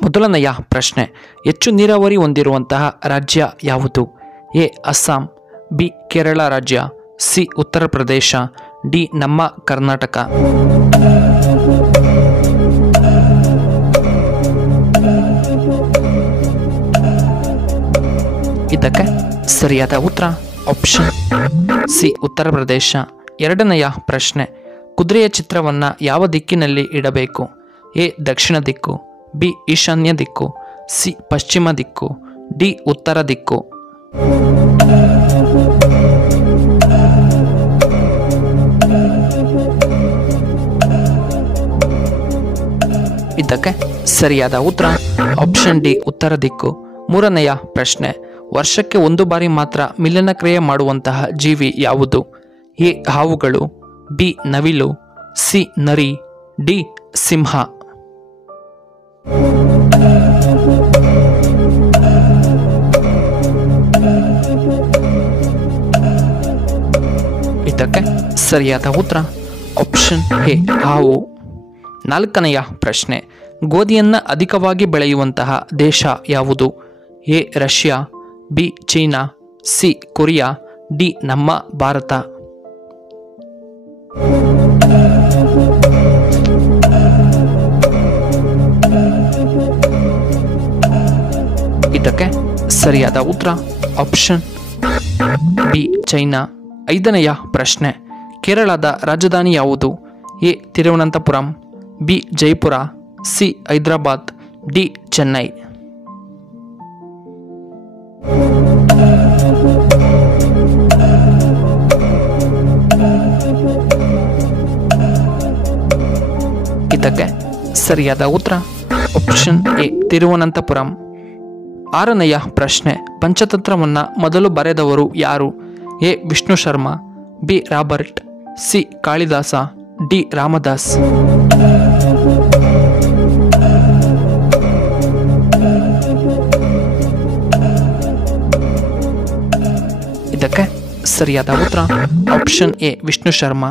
ಮೊದಲನೆಯ ಪ್ರಶ್ನೆ, ಹೆಚ್ಚು ನೀರಾವರಿ ಹೊಂದಿರುವಂತಹ ರಾಜ್ಯ ಯಾವುದು? ಎ ಅಸ್ಸಾಂ, ಬಿ ಕೇರಳ ರಾಜ್ಯ, ಸಿ ಉತ್ತರ ಪ್ರದೇಶ, ಡಿ ನಮ್ಮ ಕರ್ನಾಟಕ. ಇದಕ್ಕೆ ಸರಿಯಾದ ಉತ್ತರ ಆಪ್ಷನ್ ಸಿ ಉತ್ತರ ಪ್ರದೇಶ. ಎರಡನೆಯ ಪ್ರಶ್ನೆ, ಕುದುರೆಯ ಚಿತ್ರವನ್ನು ಯಾವ ದಿಕ್ಕಿನಲ್ಲಿ ಇಡಬೇಕು? ಎ ದಕ್ಷಿಣ ದಿಕ್ಕು, ಬಿ ಈಶಾನ್ಯ ದಿಕ್ಕು, ಸಿ ಪಶ್ಚಿಮ ದಿಕ್ಕು, ಡಿ ಉತ್ತರ ದಿಕ್ಕು. ಇದಕ್ಕೆ ಸರಿಯಾದ ಉತ್ತರ ಆಪ್ಷನ್ ಡಿ ಉತ್ತರ ದಿಕ್ಕು. ಮೂರನೆಯ ಪ್ರಶ್ನೆ, ವರ್ಷಕ್ಕೆ ಒಂದು ಬಾರಿ ಮಾತ್ರ ಮಿಲನಕ್ರಿಯೆ ಮಾಡುವಂತಹ ಜೀವಿ ಯಾವುದು? ಎ ಹಾವುಗಳು, ಬಿ ನವಿಲು, ಸಿ ನರಿ, ಡಿ ಸಿಂಹ. ಇದಕ್ಕೆ ಸರಿಯಾದ ಉತ್ತರ ಆಪ್ಷನ್ ಎ ಹಾವು. ನಾಲ್ಕನೆಯ ಪ್ರಶ್ನೆ, ಗೋಧಿಯನ್ನು ಅಧಿಕವಾಗಿ ಬೆಳೆಯುವಂತಹ ದೇಶ ಯಾವುದು? A Russia, B China, C Korea, D ನಮ್ಮ ಭಾರತ. ಇದಕ್ಕೆ ಸರಿಯಾದ ಉತ್ತರ ಆಪ್ಷನ್ ಬಿ ಚೈನಾ. ಐದನೆಯ ಪ್ರಶ್ನೆ, ಕೇರಳದ ರಾಜಧಾನಿ ಯಾವುದು? A Thiruvananthapuram, B Jaipur, C Hyderabad, D Chennai. ಇದಕ್ಕೆ ಸರಿಯಾದ ಉತ್ತರ ಆಪ್ಷನ್ ಎ ತಿರುವನಂತಪುರಂ. ಆರನೆಯ ಪ್ರಶ್ನೆ, ಪಂಚತಂತ್ರವನ್ನು ಮೊದಲು ಬರೆದವರು ಯಾರು? A Vishnu Sharma, B Robert, C Kalidasa, D Ramdas. ಇದಕ್ಕೆ ಸರಿಯಾದ ಉತ್ತರ ಆಪ್ಷನ್ ಎ ವಿಷ್ಣು ಶರ್ಮಾ.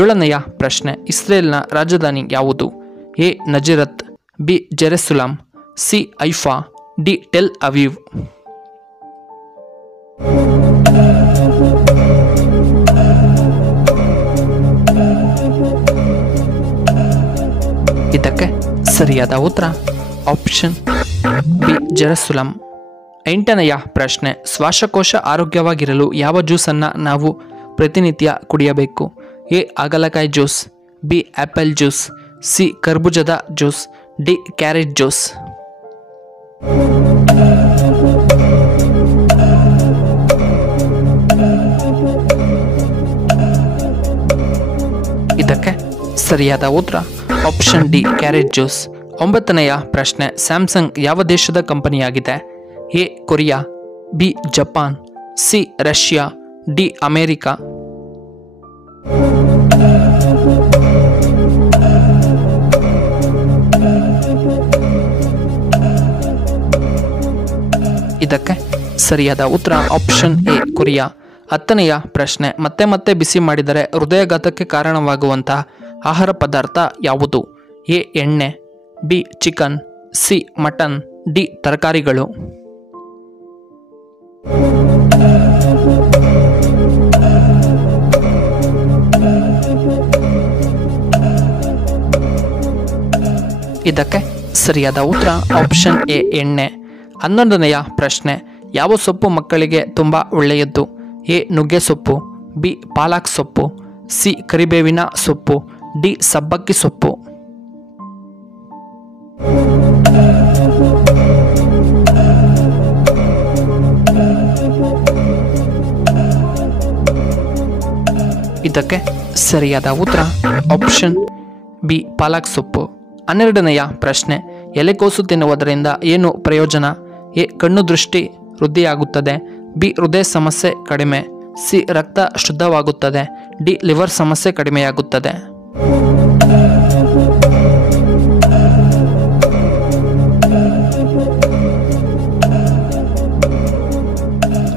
ಏಳನೆಯ ಪ್ರಶ್ನೆ, ಇಸ್ರೇಲ್ನ ರಾಜಧಾನಿ ಯಾವುದು? A Nazareth, B Jerusalem, C Haifa, D Tel Aviv. ಇದಕ್ಕೆ ಸರಿಯಾದ ಉತ್ತರ ಆಪ್ಷನ್ ಬಿ ಜೆರುಸಲೆಮ್. ಎಂಟನೆಯ ಪ್ರಶ್ನೆ, ಶ್ವಾಸಕೋಶ ಆರೋಗ್ಯವಾಗಿರಲು ಯಾವ ಜ್ಯೂಸನ್ನು ನಾವು ಪ್ರತಿನಿತ್ಯ ಕುಡಿಯಬೇಕು? ಎ ಹಾಗಲಕಾಯಿ juice, B apple juice, C ಕರ್ಬೂಜದ ಜ್ಯೂಸ್, ಡಿ ಕ್ಯಾರೆಟ್ ಜ್ಯೂಸ್. ಇದಕ್ಕೆ ಸರಿಯಾದ ಉತ್ತರ ಆಪ್ಷನ್ ಡಿ ಕ್ಯಾರೆಟ್ ಜ್ಯೂಸ್. ಒಂಬತ್ತನೆಯ ಪ್ರಶ್ನೆ, ಸ್ಯಾಮ್ಸಂಗ್ ಯಾವ ದೇಶದ ಕಂಪನಿಯಾಗಿದೆ? A Korea, B Japan, C Russia, D America. ಇದಕ್ಕೆ ಸರಿಯಾದ ಉತ್ತರ ಆಪ್ಷನ್ ಎ ಕೊರಿಯಾ. ಹತ್ತನೆಯ ಪ್ರಶ್ನೆ, ಮತ್ತೆ ಮತ್ತೆ ಬಿಸಿ ಮಾಡಿದರೆ ಹೃದಯಾಘಾತಕ್ಕೆ ಕಾರಣವಾಗುವಂತಹ ಆಹಾರ ಪದಾರ್ಥ ಯಾವುದು? ಎ ಎಣ್ಣೆ, B chicken, C mutton, D ತರಕಾರಿಗಳು. ಇದಕ್ಕೆ ಸರಿಯಾದ ಉತ್ತರ ಆಪ್ಷನ್ ಎ ಎಣ್ಣೆ. 11ನೆಯ ಪ್ರಶ್ನೆ, ಯಾವ ಸೊಪ್ಪು ಮಕ್ಕಳಿಗೆ ತುಂಬ ಒಳ್ಳೆಯದ್ದು? ಎ ನುಗ್ಗೆ ಸೊಪ್ಪು, ಬಿ ಪಾಲಕ್ ಸೊಪ್ಪು, ಸಿ ಕರಿಬೇವಿನ ಸೊಪ್ಪು, ಡಿ ಸಬ್ಬಕ್ಕಿ ಸೊಪ್ಪು. ಇದಕ್ಕೆ ಸರಿಯಾದ ಉತ್ತರ ಆಪ್ಷನ್ ಬಿ ಪಾಲಕ್ ಸೊಪ್ಪು. 12ನೆಯ ಪ್ರಶ್ನೆ, ಎಲೆಕೋಸು ತಿನ್ನುವುದರಿಂದ ಏನು ಪ್ರಯೋಜನ? ಎ ಕಣ್ಣು ದೃಷ್ಟಿ ವೃದ್ಧಿಯಾಗುತ್ತದೆ, ಬಿ ಹೃದಯ ಸಮಸ್ಯೆ ಕಡಿಮೆ, ಸಿ ರಕ್ತ ಶುದ್ಧವಾಗುತ್ತದೆ, ಡಿ ಲಿವರ್ ಸಮಸ್ಯೆ ಕಡಿಮೆಯಾಗುತ್ತದೆ.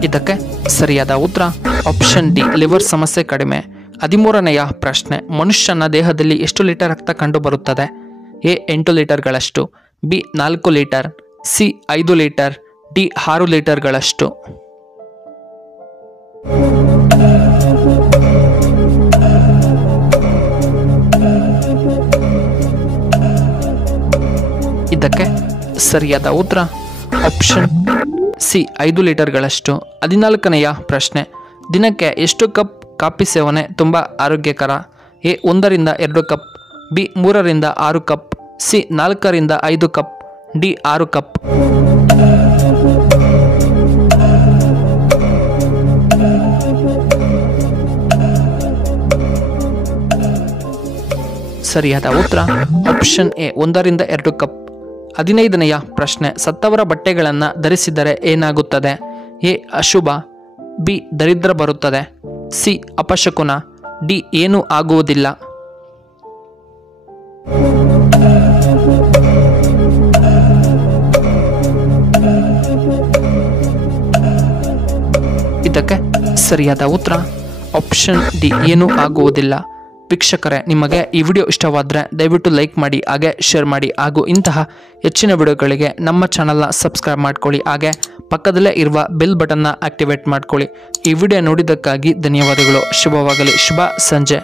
ಇದಕ್ಕೆ ಸರಿಯಾದ ಉತ್ತರ ಆಪ್ಷನ್ ಡಿ ಲಿವರ್ ಸಮಸ್ಯೆ ಕಡಿಮೆ. 13ನೆಯ ಪ್ರಶ್ನೆ, ಮನುಷ್ಯನ ದೇಹದಲ್ಲಿ ಎಷ್ಟು ಲೀಟರ್ ರಕ್ತ ಕಂಡು ಬರುತ್ತದೆ? ಎ 8 ಲೀಟರ್ಗಳಷ್ಟು, B 4 litre, C 5 litre, D 6 ಲೀಟರ್ಗಳಷ್ಟು. ಇದಕ್ಕೆ ಸರಿಯಾದ ಉತ್ತರ ಆಪ್ಷನ್ ಸಿ 5 ಲೀಟರ್ಗಳಷ್ಟು. 14ನೆಯ ಪ್ರಶ್ನೆ, ದಿನಕ್ಕೆ ಎಷ್ಟು ಕಪ್ ಕಾಫಿ ಸೇವನೆ ತುಂಬ ಆರೋಗ್ಯಕರ? ಎ 1ರಿಂದ 2 ಕಪ್, ಬಿ 3ರಿಂದ 6 ಕಪ್, ಸಿ 4ರಿಂದ 5 ಕಪ್, ಡಿ 6 ಕಪ್. ಸರಿಯಾದ ಉತ್ತರ ಆಪ್ಷನ್ ಎ 1ರಿಂದ 2 ಕಪ್. 15ನೆಯ ಪ್ರಶ್ನೆ, ಸತ್ತವರ ಬಟ್ಟೆಗಳನ್ನು ಧರಿಸಿದರೆ ಏನಾಗುತ್ತದೆ? ಎ ಅಶುಭ, ಬಿ ದರಿದ್ರ ಬರುತ್ತದೆ, ಸಿ ಅಪಶಕುನ, ಡಿ ಏನೂ ಆಗುವುದಿಲ್ಲ. ಇದಕ್ಕೆ ಸರಿಯಾದ ಉತ್ತರ ಆಪ್ಷನ್ ಡಿ ಏನೂ ಆಗುವುದಿಲ್ಲ. ವೀಕ್ಷಕರೇ, ನಿಮಗೆ ಈ ವಿಡಿಯೋ ಇಷ್ಟವಾದರೆ ದಯವಿಟ್ಟು ಲೈಕ್ ಮಾಡಿ, ಹಾಗೆ ಶೇರ್ ಮಾಡಿ, ಹಾಗೂ ಇಂತಹ ಹೆಚ್ಚಿನ ವಿಡಿಯೋಗಳಿಗೆ ನಮ್ಮ ಚಾನಲ್ನ ಸಬ್ಸ್ಕ್ರೈಬ್ ಮಾಡ್ಕೊಳ್ಳಿ, ಹಾಗೆ ಪಕ್ಕದಲ್ಲೇ ಇರುವ ಬೆಲ್ ಬಟನ್ನ ಆಕ್ಟಿವೇಟ್ ಮಾಡ್ಕೊಳ್ಳಿ. ಈ ವಿಡಿಯೋ ನೋಡಿದ್ದಕ್ಕಾಗಿ ಧನ್ಯವಾದಗಳು. ಶುಭವಾಗಲಿ. ಶುಭ ಸಂಜೆ.